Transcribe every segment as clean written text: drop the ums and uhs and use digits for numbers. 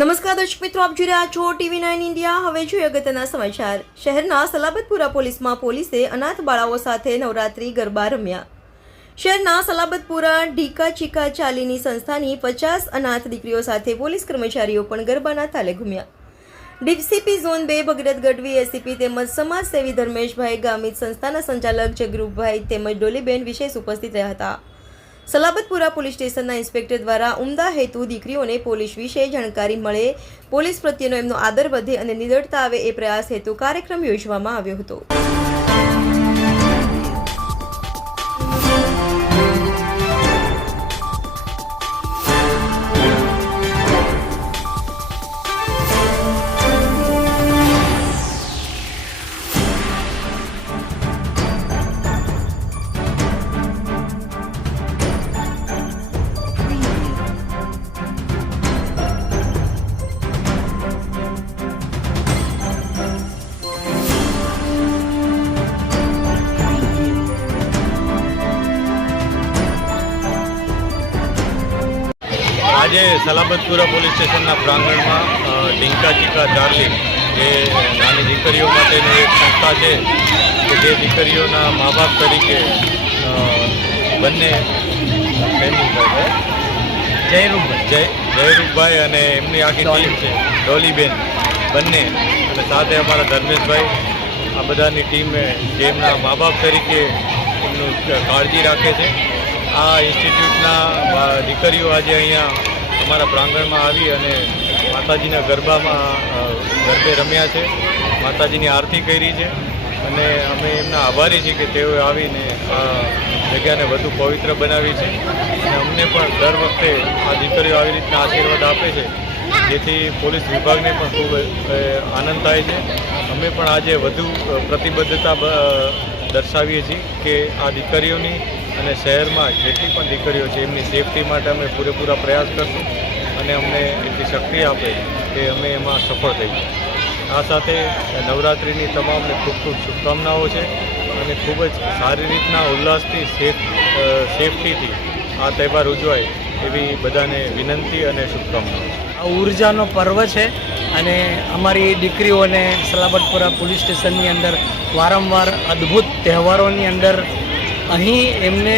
નમસ્કાર દર્શક મિત્રો, આપ જોઈ રહ્યા છો TV9 ઇન્ડિયા। હવે જોઈએ અગત્યના સમાચાર। શહેરના સલાબતપુરા પોલીસમાં પોલીસે અનાથ બાળાઓ સાથે નવરાત્રી ગરબા રમ્યા। શહેરના સલાબતપુરા ઢીકા ચીકા ચાલીની સંસ્થાની 50 અનાથ દીકરીઓ સાથે પોલીસ કર્મચારીઓ પણ ગરબાના તાલે ઘૂમ્યા। ડીસીપી ઝોન 2 ભગીરથ ગઢવી, એસીપી તેમજ સમાજસેવી ધર્મેશભાઈ ગામિત, સંસ્થાના સંચાલક જગરૂપભાઈ તેમજ ડોલીબેન વિશેષ ઉપસ્થિત રહ્યા હતા। સલાબતપુરા પોલીસ સ્ટેશનના ઇન્સ્પેક્ટર દ્વારા ઉમદા હેતુ દીકરીઓને પોલીસ વિશે જાણકારી મળે, પોલીસ પ્રત્યેનો એમનો આદર વધે અને નિડરતા આવે એ પ્રયાસ હેતુ કાર્યક્રમ યોજવામાં આવ્યો હતો। આજે સલાબતપુરા પોલીસ સ્ટેશનના પ્રાંગણમાં ઢીંકા ચીકા ચાર્લી જે નાની દીકરીઓ માટેની એક સંસ્થા છે કે જે દીકરીઓના મા બાપ તરીકે બંને જયરૂપભાઈ અને એમની આખી ટીમ છે, ડોલીબેન બંને, અને સાથે અમારા ધર્મેશભાઈ, આ બધાની ટીમે જેમના મા બાપ તરીકે એમનું કાળજી રાખે છે। આ ઇન્સ્ટિટ્યૂટના દીકરીઓ આજે અહીંયા અમારા પ્રાંગણમાં આવી અને માતાજીના ગરબે રમ્યા છે, માતાજીની આરતી કરી છે, અને અમે એમના આભારી છીએ કે તેઓએ આવીને આ જગ્યાને વધુ પવિત્ર બનાવી છે। અને અમને પણ દર વખતે આ દીકરીઓ આવી રીતના આશીર્વાદ આપે છે, જેથી પોલીસ વિભાગને પણ ખૂબ આનંદ થાય છે। અમે પણ આજે વધુ પ્રતિબદ્ધતા દર્શાવીએ છીએ કે આ દીકરીઓની અને શહેરમાં જેટલી પણ દીકરીઓ છે એમની સેફટી માટે અમે પૂરેપૂરા પ્રયાસ કરશું, અને અમને એટલી શક્તિ આપે કે અમે એમાં સફળ થઈએ। આ સાથે નવરાત્રિની તમામને ખૂબ ખૂબ શુભકામનાઓ છે, અને ખૂબ જ સારી રીતના ઉલ્લાસથી સેફટીથી આ તહેવાર ઉજવાય એવી બધાને વિનંતી અને શુભકામનાઓ છે। આ ઉર્જાનો પર્વ છે, અને અમારી દીકરીઓને સલાબતપુરા પોલીસ સ્ટેશનની અંદર વારંવાર અદ્ભુત તહેવારોની અંદર અહીં એમને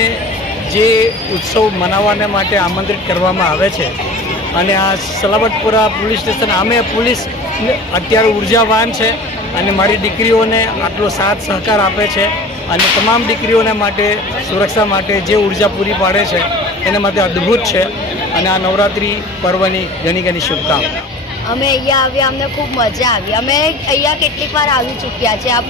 જે ઉત્સવ મનાવવાને માટે આમંત્રિત કરવામાં આવે છે, અને આ સલાબતપુરા પોલીસ સ્ટેશન અમે પોલીસ અત્યારે ઉર્જાવાન છે, અને મારી દીકરીઓને આટલો સાથ સહકાર આપે છે, અને તમામ દીકરીઓને માટે સુરક્ષા માટે જે ઉર્જા પૂરી પાડે છે એના માટે અદ્ભુત છે। અને આ નવરાત્રિ પર્વની ઘણી ઘણી શુભકામનાઓ। અમે અહીંયા આવ્યા, અમને ખૂબ મજા આવી। અમે અહીંયા કેટલીક વાર આવી ચૂક્યા છે। આ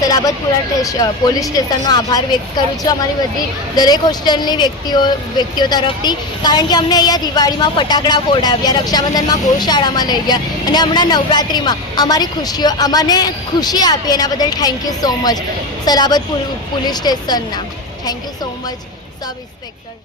સલાબતપુરા પોલીસ સ્ટેશનનો આભાર વ્યક્ત કરું છું અમારી બધી દરેક હોસ્ટેલની વ્યક્તિઓ તરફથી, કારણ કે અમને અહીંયા દિવાળીમાં ફટાકડા ફોડાવ્યા, રક્ષાબંધનમાં ગૌશાળામાં લઈ ગયા, અને હમણાં નવરાત્રિમાં અમને ખુશી આપી। એના બદલ thank you so much Salabatpur police સ્ટેશનના, thank you so much sub inspector.